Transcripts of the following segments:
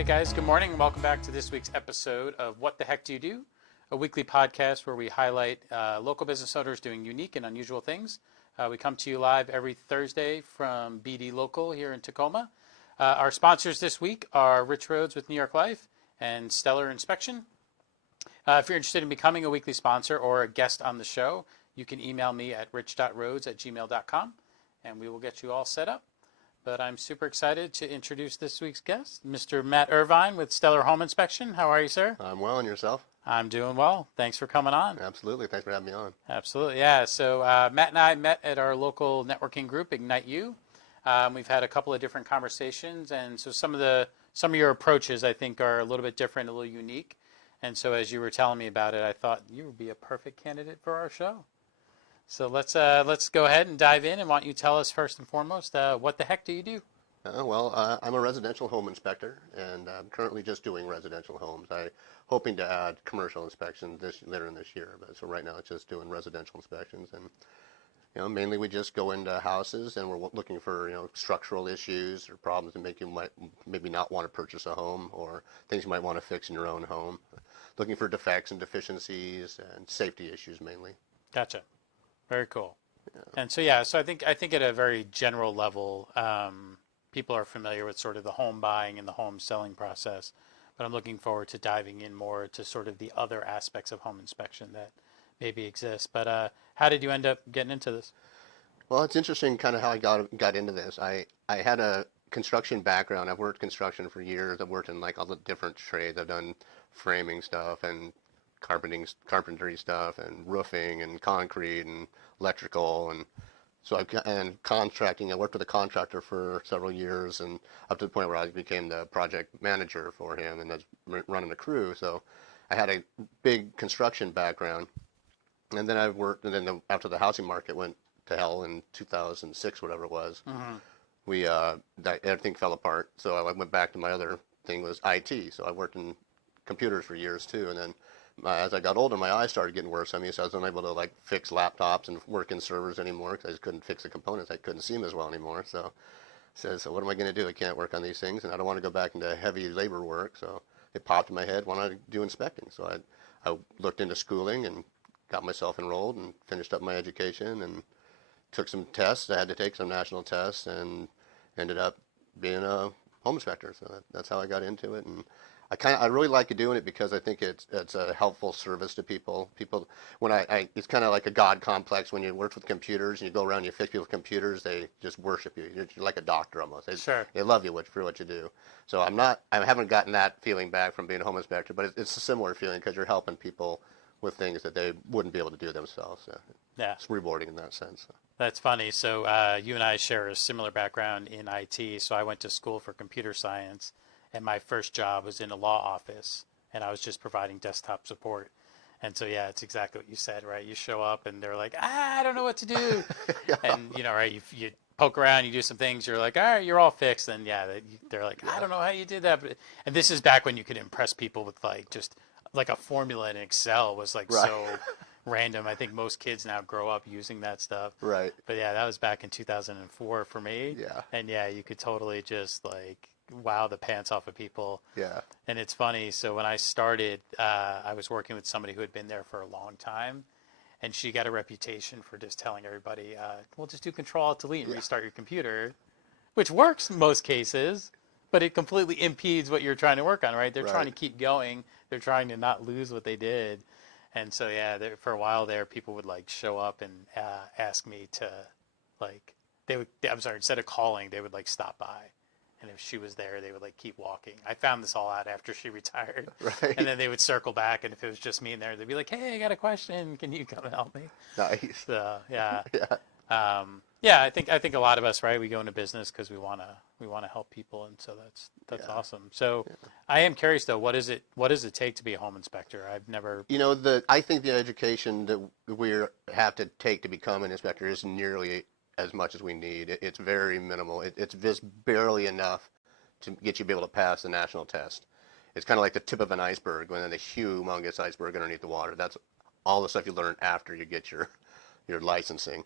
Hey guys, good morning and welcome back to this week's episode of What the Heck Do You Do? A weekly podcast where we highlight local business owners doing unique and unusual things. We come to you live every Thursday from BD Local here in Tacoma. Our sponsors this week are Rich Roads with New York Life and Stellar Inspection. If you're interested in becoming a weekly sponsor or a guest on the show, you can email me at rich.roads@gmail.com and we will get you all set up. But I'm super excited to introduce this week's guest, Mr. Matt Irvine with Stellar Home Inspection. How are you, sir? I'm well, and yourself? I'm doing well. Thanks for coming on. Absolutely. Thanks for having me on. Absolutely, yeah. So Matt and I met at our local networking group, Ignite You. We've had a couple of different conversations, and so some of your approaches, I think, are a little bit different, a little unique. And so as you were telling me about it, I thought you would be a perfect candidate for our show. So let's go ahead and dive in, and why don't you tell us first and foremost, what the heck do you do? I'm a residential home inspector, and I'm currently just doing residential homes. I'm hoping to add commercial inspections later in this year, but so right now it's just doing residential inspections. And mainly we just go into houses, and we're looking for structural issues or problems that make you might maybe not want to purchase a home, or things you might want to fix in your own home. Looking for defects and deficiencies and safety issues mainly. Gotcha. Very cool. Yeah. And so I think at a very general level, people are familiar with sort of the home buying and the home selling process, but I'm looking forward to diving in more to sort of the other aspects of home inspection that maybe exist. But how did you end up getting into this? Well, it's interesting kind of how I got into this. I had a construction background. I've worked construction for years. I've worked in like all the different trades. I've done framing stuff and carpentry stuff and roofing and concrete and electrical and contracting. I worked with a contractor for several years, and up to the point where I became the project manager for him and that's running a crew. So I had a big construction background, and then after the housing market went to hell in 2006, whatever it was, everything fell apart. So I went back to my other thing was IT. So I worked in computers for years too, and then as I got older, my eyes started getting worse. So I was unable to like fix laptops and work in servers anymore because I just couldn't fix the components. I couldn't see them as well anymore. So so what am I going to do? I can't work on these things, and I don't want to go back into heavy labor work. So it popped in my head, why not do inspecting? So I looked into schooling and got myself enrolled and finished up my education and took some tests. I had to take some national tests and ended up being a home inspector. So that's how I got into it. And I really like doing it because I think it's a helpful service to people. When it's kind of like a God complex when you work with computers and you go around and you fix people's computers, they just worship you. You're like a doctor almost. They love you for what you do. So I haven't gotten that feeling back from being a home inspector, but it's a similar feeling because you're helping people with things that they wouldn't be able to do themselves. So yeah, it's rewarding in that sense. That's funny. So you and I share a similar background in IT. So I went to school for computer science, and my first job was in a law office, and I was just providing desktop support. And so, yeah, it's exactly what you said, right? You show up, and they're like, I don't know what to do. Yeah. And, right, you poke around, you do some things, you're like, all right, you're all fixed. And, yeah, they're like, I don't know how you did that. And this is back when you could impress people with, like, just like a formula in Excel was, like, right. So random. I think most kids now grow up using that stuff. Right. But, yeah, that was back in 2004 for me. Yeah. And, yeah, you could totally just, like, wow the pants off of people. Yeah. And it's funny, so when I started, I was working with somebody who had been there for a long time, and she got a reputation for just telling everybody, well, just do Control-Alt-Delete and restart your computer, which works in most cases, but it completely impedes what you're trying to work on, right? They're trying to keep going. They're trying to not lose what they did. And so, yeah, for a while there, people would, like, show up and ask me to, like, instead of calling, they would, like, stop by. And if she was there, they would like keep walking. I found this all out after she retired. Right. And then they would circle back, and if it was just me in there, they'd be like, "Hey, I got a question. Can you come and help me?" Nice. So yeah. Yeah. I think a lot of us, right? We go into business because we wanna help people, and so that's awesome. So I am curious though, what does it take to be a home inspector? I've never. I think the education that we have to take to become an inspector is nearly as much as we need. It's very minimal. It's just barely enough to get you to be able to pass the national test. It's kind of like the tip of an iceberg, when the humongous iceberg underneath the water. That's all the stuff you learn after you get your licensing.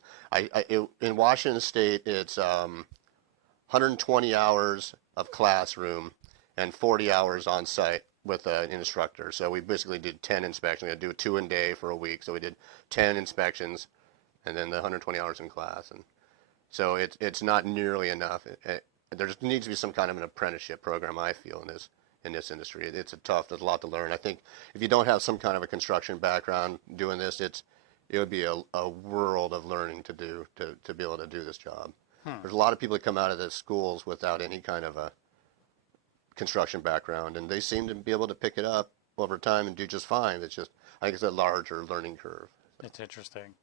In Washington State, it's 120 hours of classroom and 40 hours on site with an instructor. So we basically did 10 inspections. We had to do 2 a day for a week. So we did 10 inspections and then the 120 hours in class. And so it's not nearly enough. There needs to be some kind of an apprenticeship program, I feel, in this industry. There's a lot to learn. I think if you don't have some kind of a construction background doing this, it would be a world of learning to do to be able to do this job. There's a lot of people that come out of the schools without any kind of a construction background, and they seem to be able to pick it up over time and do just fine. It's just, I think it's a larger learning curve. It's interesting.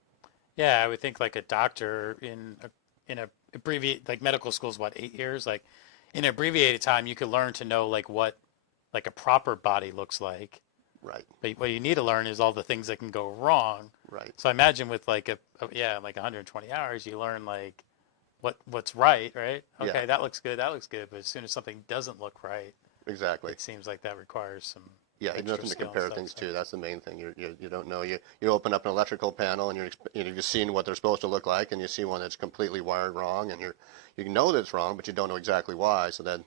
Yeah, I would think like a doctor in a abbreviate like medical school is what, 8 years? Like in abbreviated time, you could learn to know like what like a proper body looks like. Right. But what you need to learn is all the things that can go wrong. Right. So I imagine with like like 120 hours, you learn like what's right? Okay, Yeah. that looks good. That looks good. But as soon as something doesn't look right, Exactly. it seems like that requires some Yeah, extra nothing to skill and compare stuff, things so. to. That's the main thing. You don't know. You open up an electrical panel and you've seen what they're supposed to look like, and you see one that's completely wired wrong, and you know that it's wrong, but you don't know exactly why. So then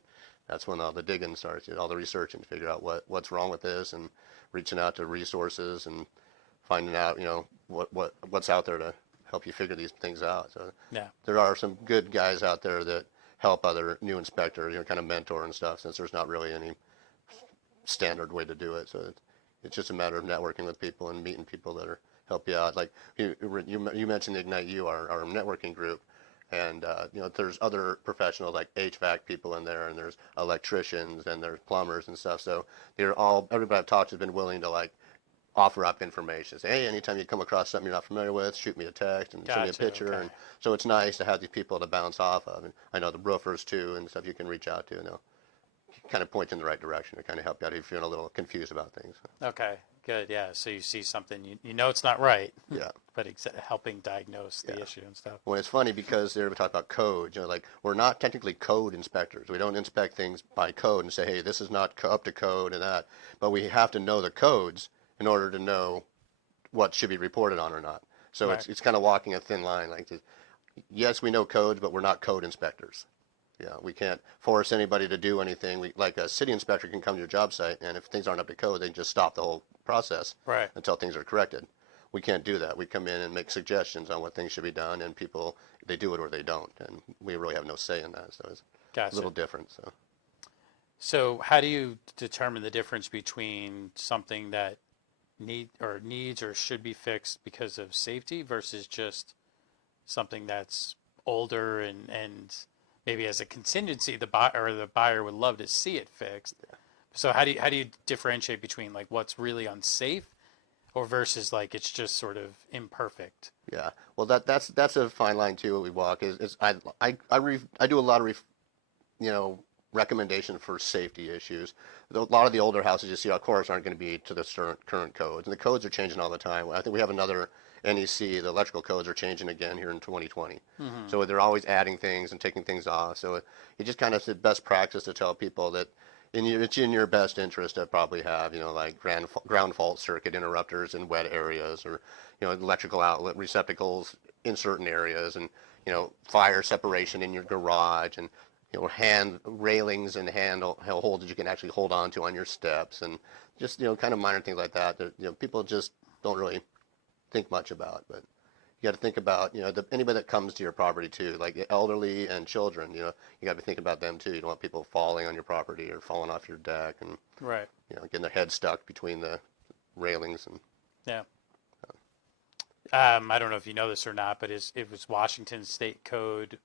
that's when all the digging starts, all the research, and figure out what's wrong with this, and reaching out to resources and finding out what's out there to help you figure these things out. So Yeah. there are some good guys out there that help other new inspectors, kind of mentor and stuff, since there's not really any standard way to do it. So it's just a matter of networking with people and meeting people that help you out. Like you mentioned Ignite U, our networking group, and there's other professionals like HVAC people in there, and there's electricians and there's plumbers and stuff. So everybody I've talked to has been willing to like offer up information. Say, hey, anytime you come across something you're not familiar with, shoot me a text and send me a Gotcha, picture. okay. And so it's nice to have these people to bounce off of. And I know the roofers too and stuff you can reach out to, and they'll kind of point you in the right direction to kind of help you out if you're feeling a little confused about things. Okay, good. Yeah. So you see something, you know it's not right, Yeah. but helping diagnose the Yeah. issue and stuff. Well, it's funny because they're talking about code. Like we're not technically code inspectors. We don't inspect things by code and say, hey, this is not up to code and that. But we have to know the codes in order to know what should be reported on or not. So Right. it's kind of walking a thin line. Like, yes, we know codes, but we're not code inspectors. Yeah, we can't force anybody to do anything. Like a city inspector can come to your job site, and if things aren't up to code, they can just stop the whole process Right. until things are corrected. We can't do that. We come in and make suggestions on what things should be done, and people, they do it or they don't, and we really have no say in that. So it's Gotcha. a little different. So how do you determine the difference between something that needs or should be fixed because of safety versus just something that's older and maybe as a contingency the buyer would love to see it fixed. So how do you differentiate between like what's really unsafe or versus like it's just sort of imperfect? Yeah. Well, that's a fine line too. What we walk is I do a lot of recommendation for safety issues. A lot of the older houses you see, of course, aren't going to be to the current codes, and the codes are changing all the time. I think we have another NEC, the electrical codes are changing again here in 2020. Mm-hmm. So they're always adding things and taking things off. So it just kind of is best practice to tell people that it's in your best interest to probably have, like ground fault circuit interrupters in wet areas, or, electrical outlet receptacles in certain areas, and, fire separation in your garage, and, hand railings and handle holds that you can actually hold on to on your steps, and just, kind of minor things like that people just don't really think much about. But you got to think about, anybody that comes to your property too, like the elderly and children, you got to be thinking about them too. You don't want people falling on your property or falling off your deck and, Right. getting their head stuck between the railings. And Yeah. I don't know if you know this or not, but it was Washington state code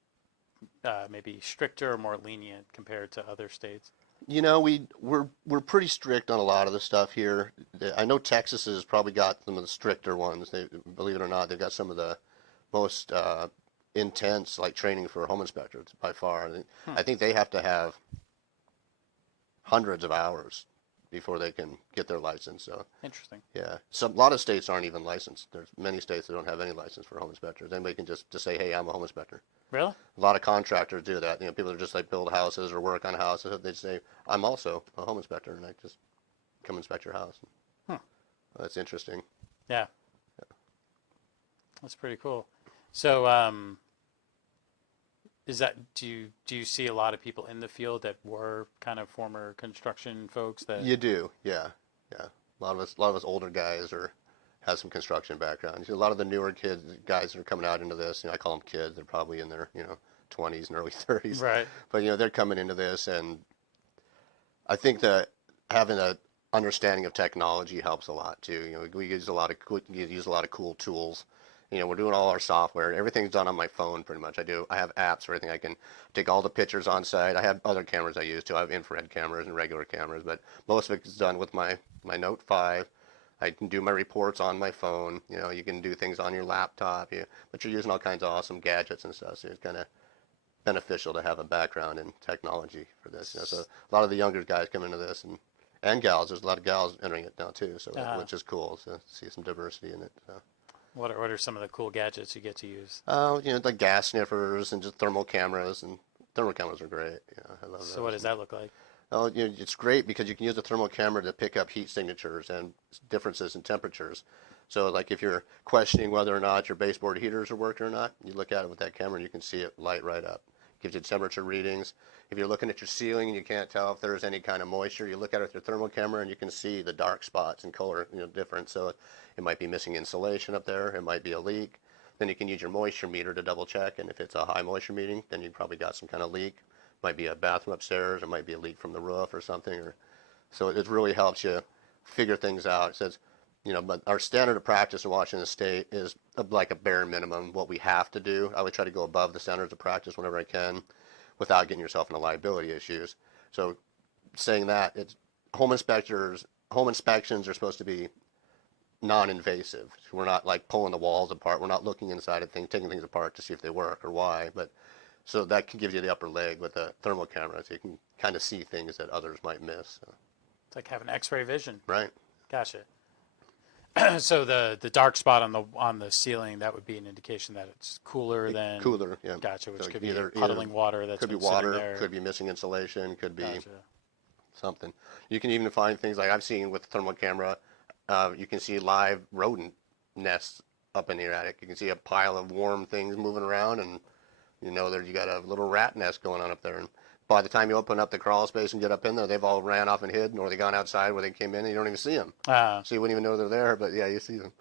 maybe stricter or more lenient compared to other states? We're pretty strict on a lot of the stuff here. I know Texas has probably got some of the stricter ones. Believe it or not, they've got some of the most intense like training for home inspectors by far. I think they have to have hundreds of hours before they can get their license. So Interesting. yeah, a lot of states aren't even licensed. There's many states that don't have any license for home inspectors. Anybody can just say, hey, I'm a home inspector. Really? A lot of contractors do that. People that just like build houses or work on houses, they say, I'm also a home inspector, and I just come inspect your house. That's interesting. Yeah. That's pretty cool. So Do you see a lot of people in the field that were kind of former construction folks that? You do, yeah, yeah. A lot of us older guys have some construction background. A lot of the newer guys that are coming out into this, I call them kids. They're probably in their 20s and early 30s, Right. but they're coming into this, and I think that having a understanding of technology helps a lot too. We use a lot of cool tools. We're doing all our software. Everything's done on my phone pretty much. I have apps for everything. I can take all the pictures on site. I have other cameras I use too. I have infrared cameras and regular cameras, but most of it is done with my Note 5. I can do my reports on my phone. You can do things on your laptop. But you're using all kinds of awesome gadgets and stuff. So it's kind of beneficial to have a background in technology for this. So a lot of the younger guys come into this, and gals. There's a lot of gals entering it now too. So which is cool to see some diversity in it. So. What are some of the cool gadgets you get to use? Like gas sniffers and just thermal cameras, and thermal cameras are great. I love those. So what does that look like? Oh, it's great because you can use a thermal camera to pick up heat signatures and differences in temperatures. So like if you're questioning whether or not your baseboard heaters are working or not, you look at it with that camera and you can see it light right up. Gives you temperature readings. If you're looking at your ceiling and you can't tell if there's any kind of moisture, you look at it with your thermal camera and you can see the dark spots and color, different. So it might be missing insulation up there. It might be a leak. Then you can use your moisture meter to double check. And if it's a high moisture meeting, then you probably got some kind of leak. Might be a bathroom upstairs. It might be a leak from the roof or something. So it really helps you figure things out. It says, but our standard of practice in Washington State is like a bare minimum, what we have to do. I would try to go above the standards of practice whenever I can without getting yourself into liability issues. So saying that, home inspections are supposed to be non-invasive. We're not like pulling the walls apart. We're not looking inside of things, taking things apart to see if they work or why. But so that can give you the upper leg with a thermal camera, so you can kind of see things that others might miss. So. It's like having X-ray vision. Right. Gotcha. So the dark spot on the ceiling, that would be an indication that it's cooler than. Cooler, yeah. Gotcha. Which So could be either puddling water that's could be been sitting water, there. could be missing insulation, could be Gotcha. something. You can even find things like I've seen with the thermal camera. You can see live rodent nests up in your attic. You can see a pile of warm things moving around, and you got a little rat nest going on up there. And by the time you open up the crawl space and get up in there, they've all ran off and hid, or they gone outside where they came in, and you don't even see them. So you wouldn't even know they're there, but yeah, you see them.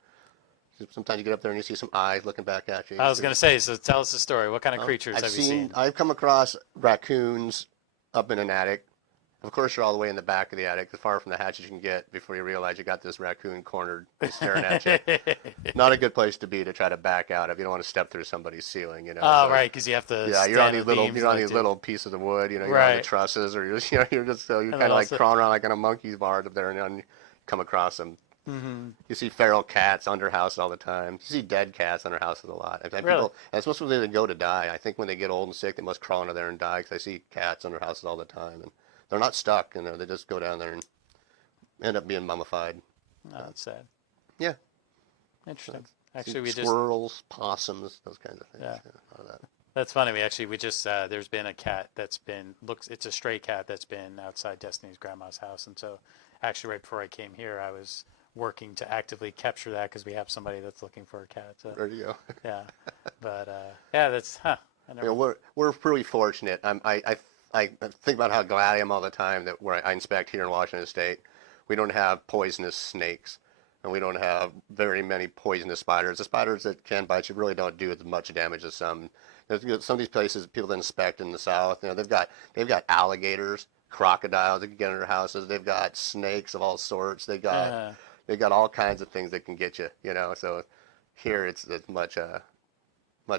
Sometimes you get up there and you see some eyes looking back at you. I was going to say, so tell us the story. What kind of creatures have you seen? I've come across raccoons up in an attic. Of course, you're all the way in the back of the attic, as far from the hatch as you can get before you realize you got this raccoon cornered staring at you. Not a good place to be to try to back out if you don't want to step through somebody's ceiling. Oh, so, right, because you have to. Yeah, you're on these little pieces of wood. You're on the trusses, or you're kind of like crawling around like on a monkey's bars up there, and then you come across them. Mm-hmm. You see feral cats under houses all the time. You see dead cats under houses a lot. Really? That's supposed to be where they go to die. I think when they get old and sick, they must crawl under there and die, because I see cats under houses all the time. And they're not stuck, they just go down there and end up being mummified. Oh, that's sad. Yeah. Interesting. So, Actually, squirrels, possums, those kinds of things. Yeah. A lot of that. That's funny. We just there's been a cat it's a stray cat that's been outside Destiny's grandma's house, and so actually right before I came here, I was working to actively capture that because we have somebody that's looking for a cat. So, there you go. Yeah, but that's we're pretty fortunate. I think about how glad I am all the time that where I inspect here in Washington State, we don't have poisonous snakes, and we don't have very many poisonous spiders. The spiders that can bite you really don't do as much damage as some. Some of these places people that inspect in the South, they've got alligators, crocodiles that can get in their houses. They've got snakes of all sorts. They've got all kinds of things that can get you. So here it's much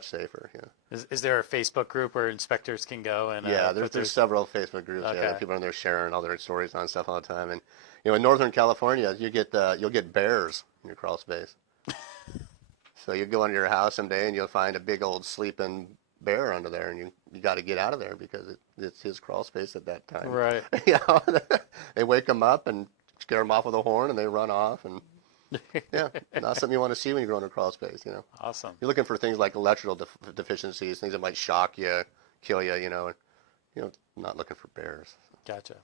safer. Is there a Facebook group where inspectors can go and? Yeah, there's several Facebook groups. Okay. Yeah, people on there sharing all their stories on stuff all the time. And in Northern California, you'll get bears in your crawl space. So you go into your house someday and you'll find a big old sleeping bear under there, and you got to get out of there because it's his crawl space at that time. Right. They wake them up and scare them off with a horn, and they run off. And yeah, not something you want to see when you go into a crawl space. Awesome. You're looking for things like electrical deficiencies, things that might shock you, kill you. Not looking for bears. Gotcha.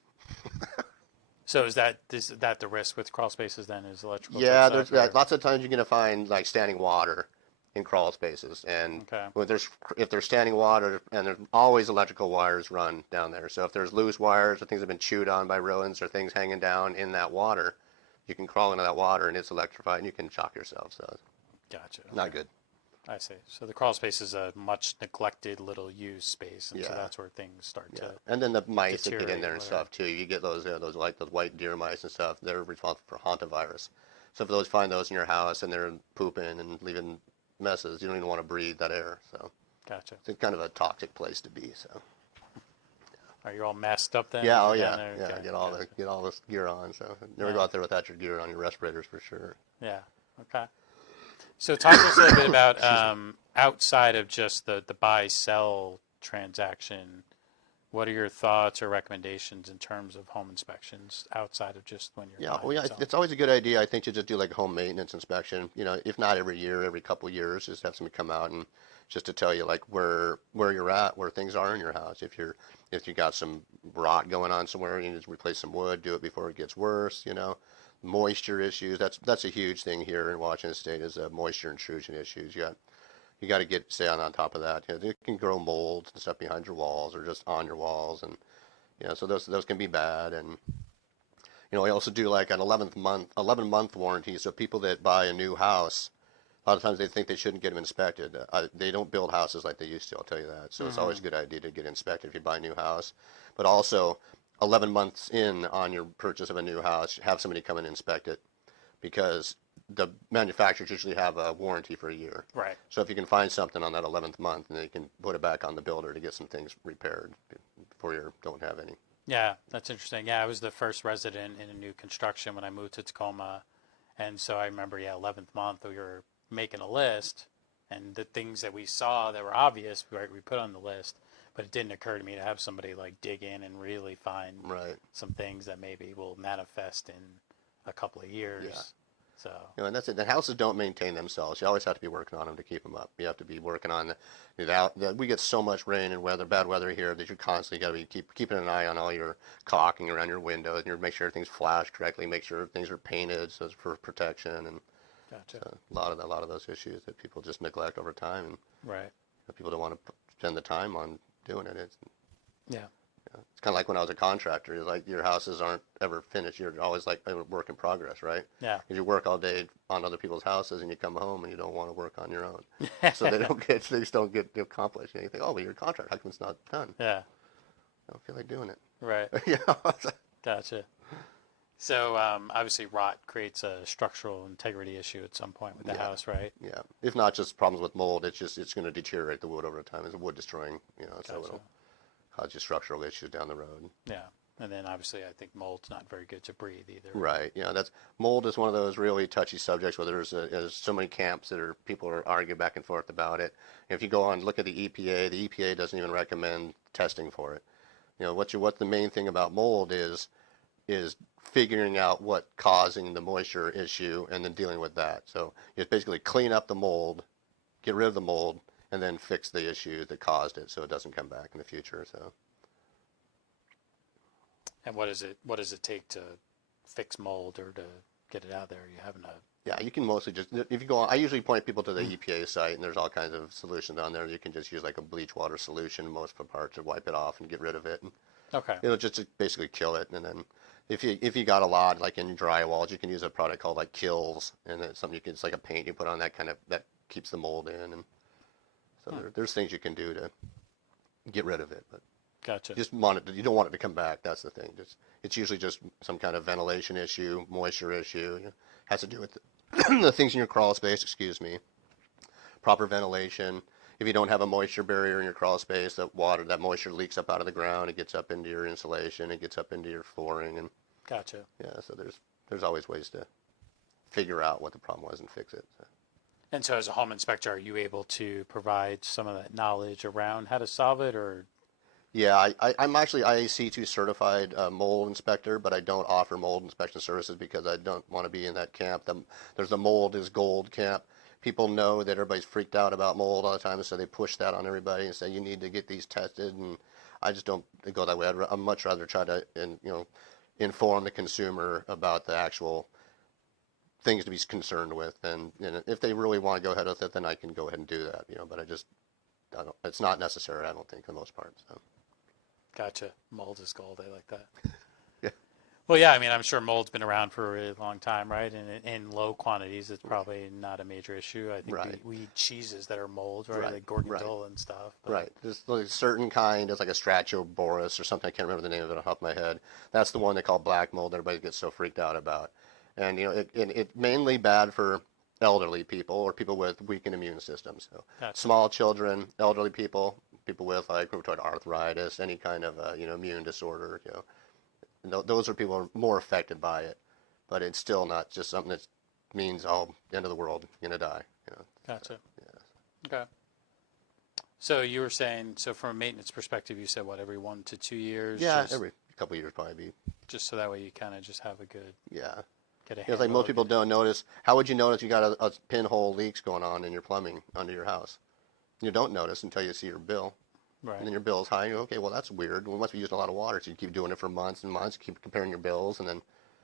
So is that the risk with crawl spaces then, is electrical? Yeah, there's lots of times you're going to find like standing water in crawl spaces. And Okay. if there's standing water, and there's always electrical wires run down there. So if there's loose wires or things have been chewed on by rodents or things hanging down in that water, you can crawl into that water and it's electrified and you can shock yourself. So it's Gotcha. not Okay. good. I see. So the crawl space is a much neglected little used space, and so Yeah. that's where things start Yeah, to and then the mice that get in deteriorate. there and Whatever. stuff too. You get those like those white deer mice and stuff. They're responsible for hantavirus. So if those find those in your house and they're pooping and leaving messes, you don't even want to breathe that air. So Gotcha. it's kind of a toxic place to be. So Are you all masked up then? yeah, when oh you're yeah, down there? yeah. Okay. Get all this gear on. So never Yeah. go out there without your gear on, your respirators for sure. Yeah. Okay. So talk to us a little bit about outside of just the buy sell transaction. What are your thoughts or recommendations in terms of home inspections outside of just when you're Yeah, buying well, yeah, and selling? it's always a good idea, I think, to just do like a home maintenance inspection. If not every year, every couple of years, just have somebody come out and just to tell you like where you're at, where things are in your house. If you got some rot going on somewhere, you need to replace some wood, do it before it gets worse. Moisture issues. That's a huge thing here in Washington State is moisture intrusion issues. You got to stay on top of that. It can grow mold and stuff behind your walls or just on your walls, and so those can be bad. And I also do like an 11-month warranty. So people that buy a new house, a lot of times they think they shouldn't get them inspected. They don't build houses like they used to, I'll tell you that. So it's always a good idea to get inspected if you buy a new house. But also, 11 months in on your purchase of a new house, have somebody come and inspect it because the manufacturers usually have a warranty for a year. Right. So if you can find something on that 11th month, and they can put it back on the builder to get some things repaired before you don't have any. Yeah, that's interesting. Yeah, I was the first resident in a new construction when I moved to Tacoma. And so I remember, 11th month, we were making a list, and the things that we saw that were obvious, right, we put on the list. But it didn't occur to me to have somebody like dig in and really find Right. some things that maybe will manifest in a couple of years. Yeah. So, And that's it. The houses don't maintain themselves. You always have to be working on them to keep them up. You have to be working on we get so much rain and bad weather here that you constantly got to be keeping an eye on all your caulking around your windows and make sure everything's flashed correctly, make sure things are painted so it's for protection, and gotcha. a lot of those issues that people just neglect over time, and Right. people don't want to spend the time on doing it. Yeah. It's kind of like when I was a contractor. It's like your houses aren't ever finished. You're always like a work in progress, right? Yeah. You work all day on other people's houses, and you come home and you don't want to work on your own, so things don't get accomplished. And you think, oh, but you're a contractor. How come it's not done? Yeah. I don't feel like doing it. Right. Yeah. Gotcha. So obviously, rot creates a structural integrity issue at some point with the house, right? Yeah. If not just problems with mold, it's going to deteriorate the wood over time. It's wood destroying, so Gotcha. it'll cause you structural issues down the road. Yeah. And then obviously, I think mold's not very good to breathe either. Right. That's mold is one of those really touchy subjects where there's so many camps people are arguing back and forth about it. If you go on look at the EPA doesn't even recommend testing for it. What the main thing about mold is figuring out what's causing the moisture issue and then dealing with that. So it's basically clean up the mold, get rid of the mold, and then fix the issue that caused it so it doesn't come back in the future. So. And what does it take to fix mold or to get it out of there? You having a Yeah, you can mostly just, if you go on, I usually point people to the EPA site, and there's all kinds of solutions on there. You can just use like a bleach water solution, most of the parts, to wipe it off and get rid of it. And okay. it'll just basically kill it. And then if you got a lot, like in drywalls, you can use a product called like Kills, and it's something it's like a paint you put on that keeps the mold in. And so there's things you can do to get rid of it. But Gotcha. you don't want it to come back. That's the thing. It's usually just some kind of ventilation issue, moisture issue. Has to do with the things in your crawl space. Excuse me. Proper ventilation. If you don't have a moisture barrier in your crawl space, that moisture leaks up out of the ground. It gets up into your insulation. It gets up into your flooring, and Gotcha. yeah. So there's always ways to figure out what the problem was and fix it. So. And so, as a home inspector, are you able to provide some of that knowledge around how to solve it, or? Yeah, I'm actually IAC2 certified mold inspector, but I don't offer mold inspection services because I don't want to be in that camp. There's the mold is gold camp. People know that everybody's freaked out about mold all the time, so they push that on everybody and say you need to get these tested. And I just don't go that way. I'd much rather try to inform the consumer about the actual things to be concerned with. And if they really want to go ahead with it, then I can go ahead and do that. But I don't. It's not necessary. I don't think for the most part. So. Gotcha. Mold is gold. I like that. Yeah. Well, yeah. I mean, I'm sure mold's been around for a really long time, right? And in low quantities, it's probably not a major issue. I think Right. we eat cheeses that are mold, right? Right. Like gorgonzola and stuff. But... Right. There's like a certain kind. It's like a Stratoboris or something. I can't remember the name of it off the top of my head. That's the one they call black mold. Everybody gets so freaked out about. And it's mainly bad for elderly people or people with weakened immune systems. So Gotcha. small children, elderly people, people with like rheumatoid arthritis, any kind of immune disorder. Those are people who are more affected by it. But it's still not just something that means end of the world, you're gonna die. Gotcha. Yeah. Okay. So you were saying, so from a maintenance perspective, you said what, every 1 to 2 years? Yeah, every couple of years probably be. Just so that way you kind of just have a good, Yeah. get a It's handle. like most people don't notice. How would you notice you got a pinhole leaks going on in your plumbing under your house? You don't notice until you see your bill. Right. And then your bill's high. You go, okay, well, that's weird. We must be using a lot of water. So you keep doing it for months and months, keep comparing your bills, and then,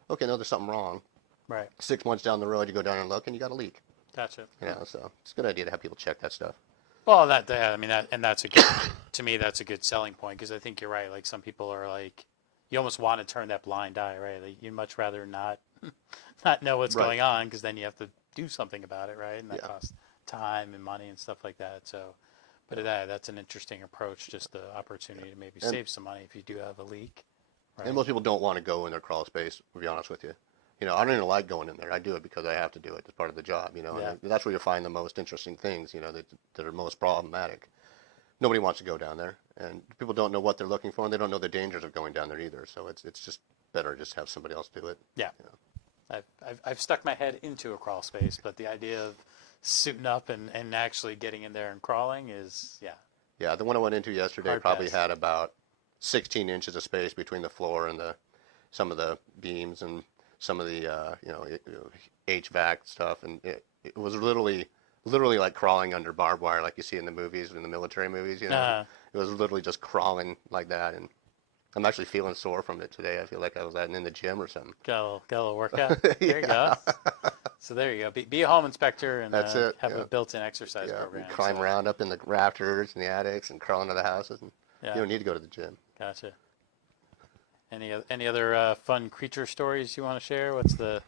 okay, no, there's something wrong. Right. 6 months down the road, you go down and look, and you got a leak. Gotcha. So it's a good idea to have people check that stuff. Well, I mean, that's a good, to me, that's a good selling point, because I think you're right. Like, some people are like, you almost want to turn that blind eye, right? Like, you'd much rather not know what's Right. going on, because then you have to do something about it, right? And that Yeah. costs time and money and stuff like that. So, but that's an interesting approach, just the opportunity to maybe save some money if you do have a leak. Right? And most people don't want to go in their crawl space, to be honest with you. I don't even like going in there. I do it because I have to do it. It's part of the job, Yeah. And that's where you find the most interesting things, that are most problematic. Nobody wants to go down there, and people don't know what they're looking for, and they don't know the dangers of going down there either. So it's just better just have somebody else do it. Yeah. I've stuck my head into a crawl space, but the idea of suiting up and actually getting in there and crawling is, yeah. Yeah, the one I went into yesterday Hard probably pass. had about 16 inches of space between the floor and some of the beams and some of the HVAC stuff, and it was literally like crawling under barbed wire, like you see in the movies, in the military movies. Uh-huh. It was literally just crawling like that, and I'm actually feeling sore from it today. I feel like I was in the gym or something. Got a little workout. There you go. So there you go. Be a home inspector and That's it, have yeah. a built-in exercise Yeah, program. climb so. around up in the rafters and the attics and crawl into the houses, and Yeah. you don't need to go to the gym. Gotcha. Any other fun creature stories you want to share? What's the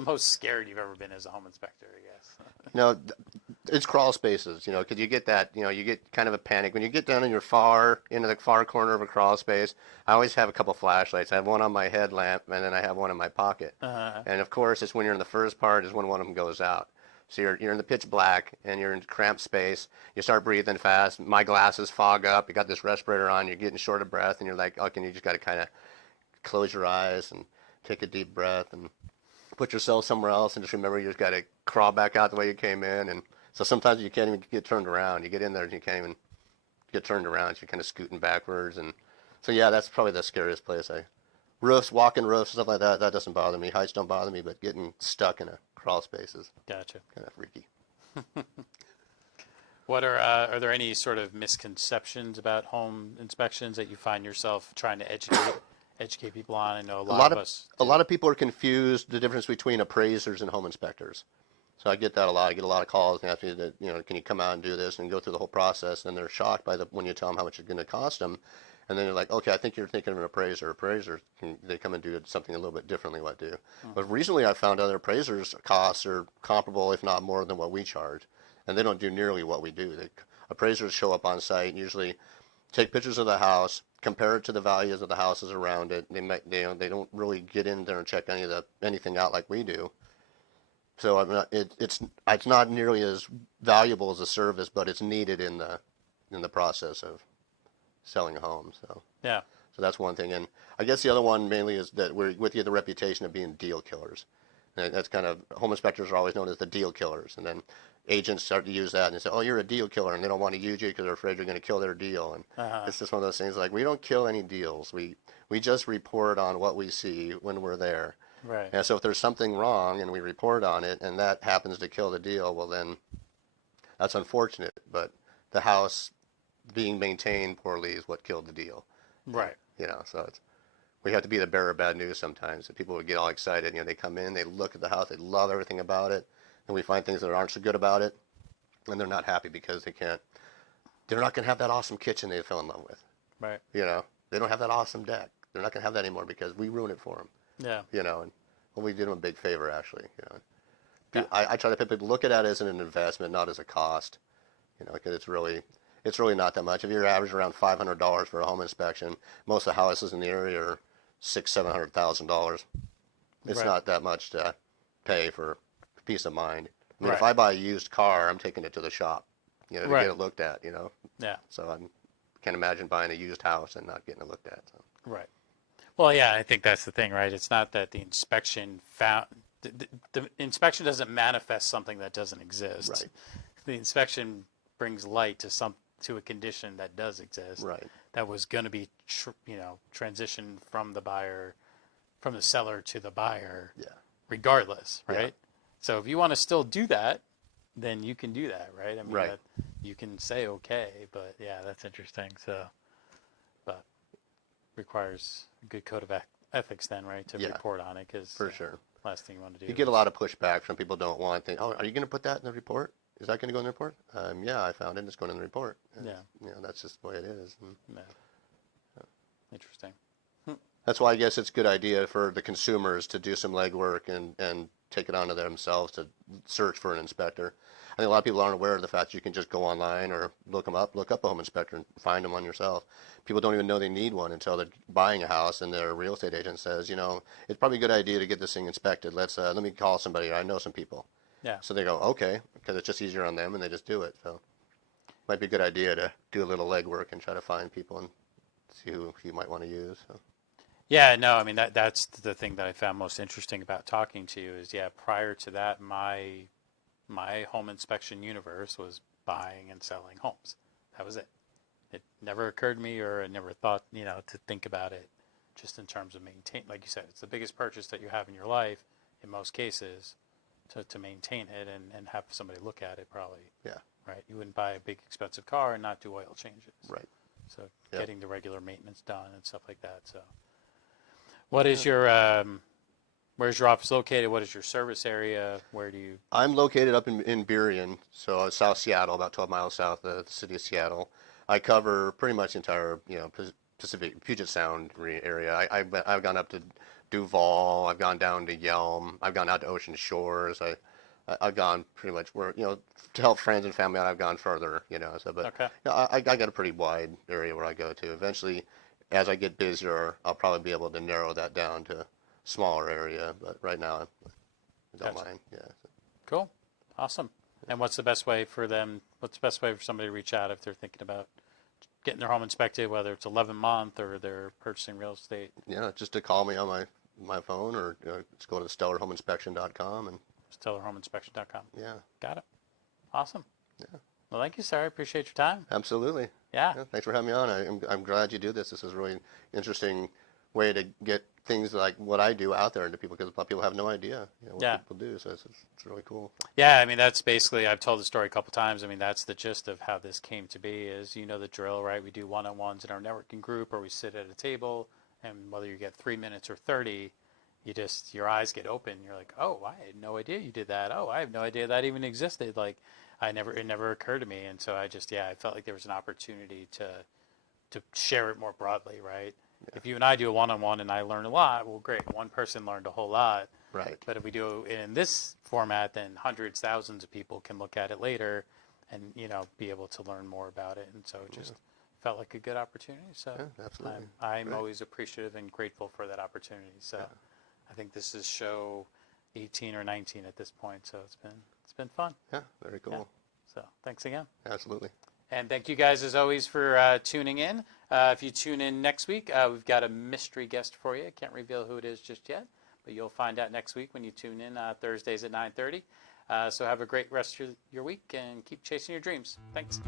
most scared you've ever been as a home inspector, I guess? It's crawl spaces, because you get that, you get kind of a panic when you get down into the far corner of a crawl space. I always have a couple flashlights. I have one on my headlamp, and then I have one in my pocket. Uh-huh. And of course, it's when you're in the first part is when one of them goes out. So you're in the pitch black, and you're in cramped space. You start breathing fast. My glasses fog up. You got this respirator on. You're getting short of breath, and you're like, okay, you just got to kind of close your eyes and take a deep breath and put yourself somewhere else, and just remember you just got to crawl back out the way you came in. And so sometimes you can't even get turned around. You get in there and you can't even get turned around. So you're kind of scooting backwards. And so, yeah, that's probably the scariest place. Roofs, walking roofs, stuff like that doesn't bother me. Heights don't bother me, but getting stuck in a crawl space is Gotcha. kind of freaky. What are there any sort of misconceptions about home inspections that you find yourself trying to educate people on? I know a lot of us. A lot of people are confused the difference between appraisers and home inspectors. So I get that a lot. I get a lot of calls and ask me that, can you come out and do this and go through the whole process? And they're shocked when you tell them how much it's going to cost them. And then they're like, okay, I think you're thinking of an appraiser. Appraisers, they come and do something a little bit differently what I do. Mm-hmm. But recently I found other appraisers' costs are comparable, if not more than what we charge. And they don't do nearly what we do. Appraisers show up on site and usually take pictures of the house, compare it to the values of the houses around it. They don't really get in there and check anything out like we do. So it's not nearly as valuable as a service, but it's needed in the process of selling a home. So Yeah. So that's one thing. And I guess the other one mainly is that we get the reputation of being deal killers. And that's kind of, home inspectors are always known as the deal killers. And then agents start to use that and they say, oh, you're a deal killer. And they don't want to use you because they're afraid you're going to kill their deal. And It's just one of those things like, we don't kill any deals. We just report on what we see when we're there. Right. And so if there's something wrong and we report on it and that happens to kill the deal, well then that's unfortunate. But the house being maintained poorly is what killed the deal. Right. So we have to be the bearer of bad news sometimes. And people would get all excited. They come in, they look at the house, they love everything about it, and we find things that aren't so good about it, and they're not happy because they're not going to have that awesome kitchen they fell in love with. Right. They don't have that awesome deck. They're not going to have that anymore because we ruin it for them. Yeah. And we did them a big favor, actually. Yeah. I try to have people look at it as an investment, not as a cost. Because it's really not that much. If you're averaging around $500 for a home inspection, most of the houses in the area are $600,000-$700,000. It's Right. not that much to pay for peace of mind. I mean, Right. if I buy a used car, I'm taking it to the shop, to Right. get it looked at. Yeah. So I can't imagine buying a used house and not getting it looked at. So. Right. Well, yeah, I think that's the thing, right? It's not that the inspection found the inspection doesn't manifest something that doesn't exist. Right. The inspection brings light to a condition that does exist. Right. That was going to be transitioned from the seller to the buyer. Yeah. Regardless, right? Yeah. So if you want to still do that, then you can do that, right? I mean, Right. you can say okay, but yeah, that's interesting. So, but requires a good code of ethics then, right, to Yeah. report on it, because For sure. last thing you want to do. You get a lot of pushback from people don't want things. Oh, are you going to put that in the report? Is that going to go in the report? Yeah, I found it. It's going in the report. And, Yeah. that's just the way it is. And Yeah. Interesting. that's why I guess it's a good idea for the consumers to do some legwork and take it onto themselves to search for an inspector. I think a lot of people aren't aware of the fact that you can just go online or look up a home inspector and find them on yourself. People don't even know they need one until they're buying a house and their real estate agent says, it's probably a good idea to get this thing inspected. Let me call somebody. I know some people. Yeah. So they go, okay, because it's just easier on them and they just do it. So it might be a good idea to do a little legwork and try to find people and see who you might want to use. So. Yeah, no, I mean, that's the thing that I found most interesting about talking to you is, prior to that, my home inspection universe was buying and selling homes. That was it. It never occurred to me, or I never thought, to think about it just in terms of maintain. Like you said, it's the biggest purchase that you have in your life in most cases, to maintain it and have somebody look at it probably. Yeah. Right. You wouldn't buy a big expensive car and not do oil changes. Right. So Yep. getting the regular maintenance done and stuff like that. So what is your where's your office located? What is your service area? Where do you? I'm located up in Burien, so South Seattle, about 12 miles south of the city of Seattle. I cover pretty much the entire, Pacific Puget Sound area. I've gone up to Duval. I've gone down to Yelm. I've gone out to Ocean Shores. I've gone pretty much where, to help friends and family out. I've gone further, So, but Okay. I got a pretty wide area where I go to. Eventually, as I get busier, I'll probably be able to narrow that down to a smaller area. But right now, I don't Gotcha. mind. Yeah. Cool. Awesome. And what's the best way for somebody to reach out if they're thinking about getting their home inspected, whether it's 11 month or they're purchasing real estate? Yeah, just to call me on my phone or just go to stellarhomeinspection.com and StellarHomeInspection.com. yeah, Got it. Awesome. Yeah. Well, thank you, sir. I appreciate your time. absolutely. Yeah. Yeah, thanks for having me on. I'm glad you do this. This is a really interesting way to get things like what I do out there into people because a lot of people have no idea what Yeah. people do. So it's really cool. Yeah, I mean, that's basically, I've told the story a couple times. I mean, that's the gist of how this came to be is, the drill, right? We do one-on-ones in our networking group or we sit at a table, and whether you get 3 minutes or 30, your eyes get open. You're like, oh, I had no idea you did that. Oh, I have no idea that even existed. Like, it never occurred to me. And so I felt like there was an opportunity to share it more broadly, right? Yeah. If you and I do a one-on-one and I learn a lot, well, great. One person learned a whole lot. Right. But if we do it in this format, then hundreds, thousands of people can look at it later and, be able to learn more about it. And so it just felt like a good opportunity. So Yeah, absolutely. I'm Right. always appreciative and grateful for that opportunity. So I think this is show 18 or 19 at this point. So it's been fun. Yeah, very cool. Yeah. So thanks again. Absolutely. And thank you guys, as always, for tuning in. If you tune in next week, we've got a mystery guest for you. I can't reveal who it is just yet, but you'll find out next week when you tune in Thursdays at 9:30. So have a great rest of your week and keep chasing your dreams. Thanks.